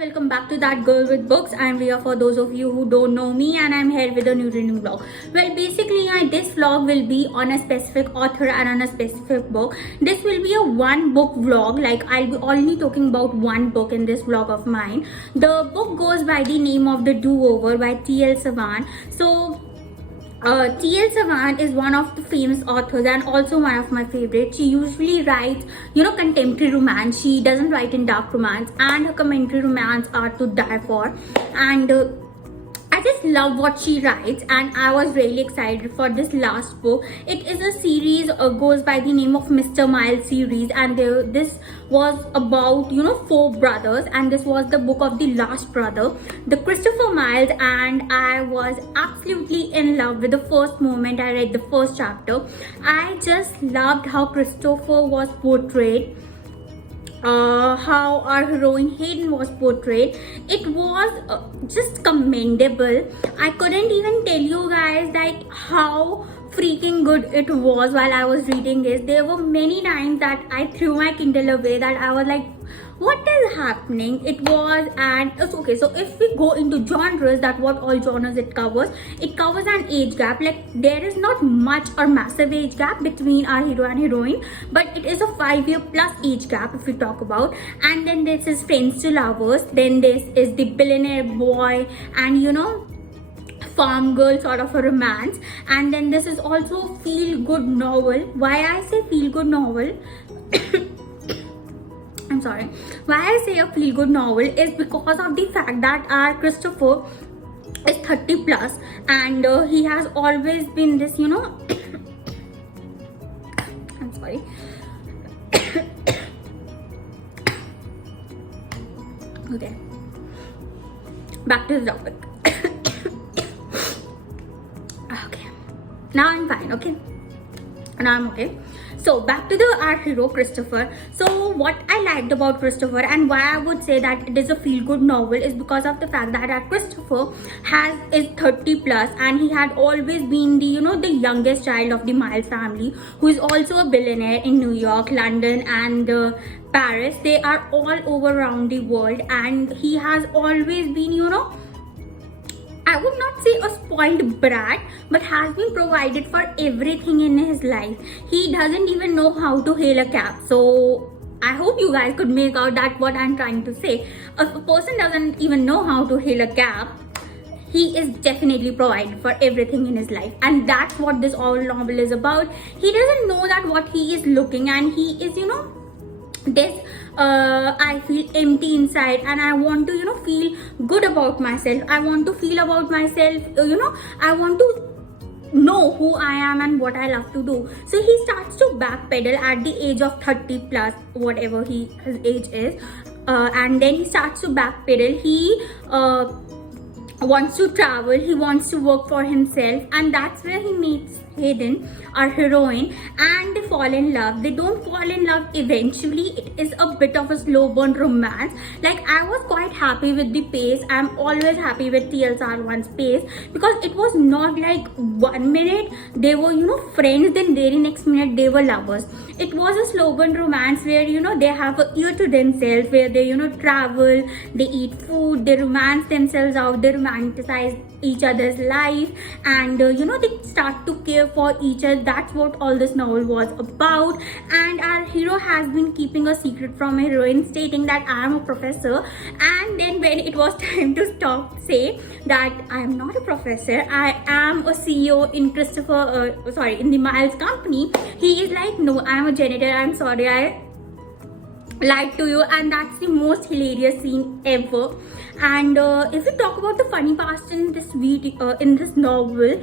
welcome back to That Girl with Books. I'm Ria for those of you who don't know me, and I'm here with a new reading vlog. Well, basically, this vlog will be on a specific author and on a specific book. This will be a one book vlog, like I'll be only talking about one book in this vlog of mine. The book goes by the name of The Do-Over by T.L Swan. T.L Swan is one of the famous authors and also one of my favorites. She usually writes, contemporary romance. She doesn't write in dark romance, and her contemporary romance are to die for. And I just love what she writes, and I was really excited for this last book. It is a series, goes by the name of Mr. Miles series, and this was about four brothers, and this was the book of the last brother, the Christopher Miles. And I was absolutely in love with the first moment I read the first chapter. I just loved how Christopher was portrayed, how our heroine Hayden was portrayed. It was just commendable. I couldn't even tell you guys like how freaking good it was while I was reading this. There were many times that I threw my Kindle away, that I was like, what is happening? It was, and it's okay. So if we go into genres, that what all genres it covers an age gap. Like there is not much or massive age gap between our hero and heroine, but it is a 5-year plus age gap if we talk about. And then this is friends to lovers, then this is the billionaire boy, and farm girl sort of a romance. And then this is also feel good novel. Why I say feel good novel I'm sorry. Why I say a feel-good novel is because of the fact that our Christopher is 30 plus, and he has always been this, I'm sorry. Okay. Back to the topic. Okay. Now I'm fine, okay? Now I'm okay. So back to our hero Christopher. So what I liked about Christopher and why I would say that it is a feel-good novel is because of the fact that our Christopher is 30 plus, and he had always been the youngest child of the Miles family, who is also a billionaire in New York, London, and Paris. They are all over around the world, and he has always been I would not say a spoiled brat, but has been provided for everything in his life. He doesn't even know how to hail a cab. So I hope you guys could make out that what I'm trying to say. If a person doesn't even know how to hail a cab, he is definitely provided for everything in his life. And that's what this whole novel is about. He doesn't know that what he is looking, and he is, this I feel empty inside, and I want to feel good about myself. I want to feel about myself, I want to know who I am and what I love to do. So he starts to backpedal at the age of 30 plus, whatever his age is, and then he starts to backpedal. He wants to travel, he wants to work for himself, and that's where he meets Hayden, our heroine, and they fall in love. They don't fall in love eventually. It is a bit of a slow burn romance. Like I was quite happy with the pace. I'm always happy with T.L Swan's pace, because it was not like 1 minute they were friends, then very next minute they were lovers. It was a slow burn romance where they have a year to themselves, where they travel, they eat food, they romance themselves out, they romanticize each other's life, and they start to care for each other. That's what all this novel was about. And our hero has been keeping a secret from a heroine, stating that I am a professor. And then when it was time to say that I am not a professor, I am a CEO in in the Miles company, he is like, no, I am a janitor, I'm sorry, I lied to you. And that's the most hilarious scene ever. And if we talk about the funny parts in this in this novel,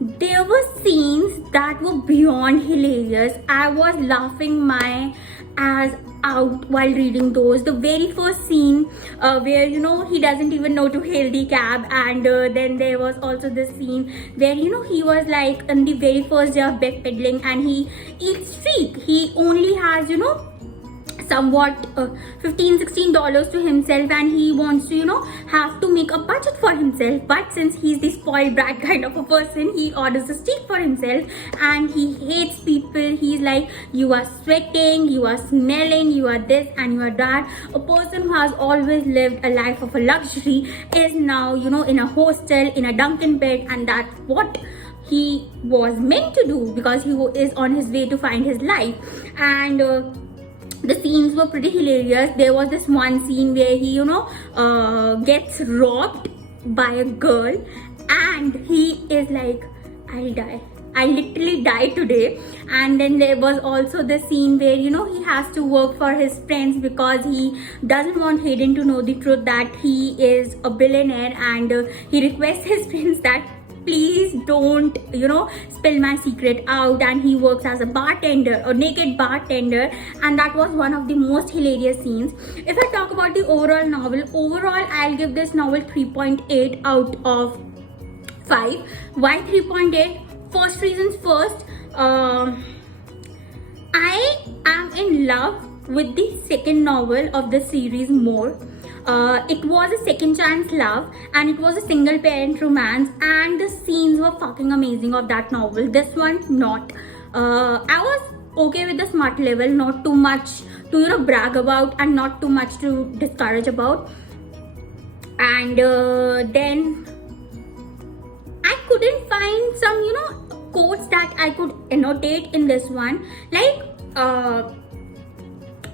there were scenes that were beyond hilarious. I was laughing my ass out while reading those. The very first scene where he doesn't even know to hail the cab, and then there was also this scene where he was like on the very first day of backpedaling, and he eats streak. He only has somewhat $15-16 to himself, and he wants to have to make a budget for himself. But since he's the spoiled brat kind of a person, he orders a steak for himself, and he hates people. He's like, you are sweating, you are smelling, you are this and you are that. A person who has always lived a life of a luxury is now in a hostel, in a Dunkin' bed, and that's what he was meant to do, because he is on his way to find his life. And the scenes were pretty hilarious. There was this one scene where he gets robbed by a girl, and he is like, I'll die, I literally die today. And then there was also the scene where he has to work for his friends, because he doesn't want Hayden to know the truth that he is a billionaire, and he requests his friends that please don't spill my secret out. And he works as a bartender, a naked bartender, and that was one of the most hilarious scenes. If I talk about the overall novel, I'll give this novel 3.8 out of 5. Why 3.8? First reasons first, I am in love with the second novel of the series more. It was a second chance love, and it was a single parent romance, and the scenes were fucking amazing of that novel. This one, not. I was okay with the smart level, not too much to brag about, and not too much to discourage about. And then I couldn't find some quotes that I could annotate in this one, like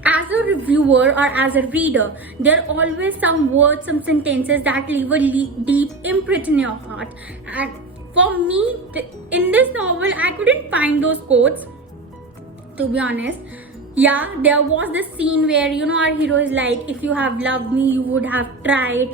as a reviewer or as a reader, there are always some words, some sentences that leave a deep imprint in your heart. And for me, in this novel, I couldn't find those quotes, to be honest. Yeah, there was this scene where our hero is like, if you have loved me, you would have tried,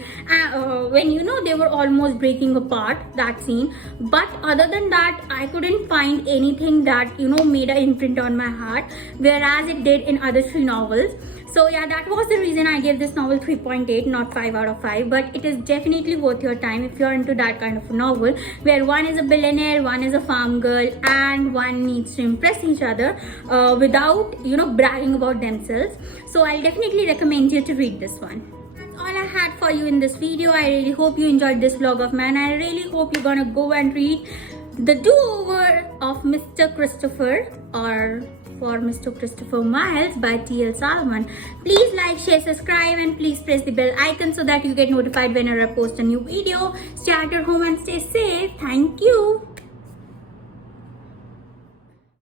when they were almost breaking apart, that scene. But other than that, I couldn't find anything that made an imprint on my heart, whereas it did in other 3 novels. So yeah, that was the reason I gave this novel 3.8, not 5 out of 5. But it is definitely worth your time if you're into that kind of a novel, where one is a billionaire, one is a farm girl, and one needs to impress each other without bragging about themselves. So I'll definitely recommend you to read this one. That's all I had for you in this video. I really hope you enjoyed this vlog of mine. I really hope you're gonna go and read The Do-Over of Mr. Christopher, or for Mr. Christopher Miles by T.L Swan. Please like, share, subscribe, and please press the bell icon so that you get notified whenever I post a new video. Stay at your home and stay safe. Thank you.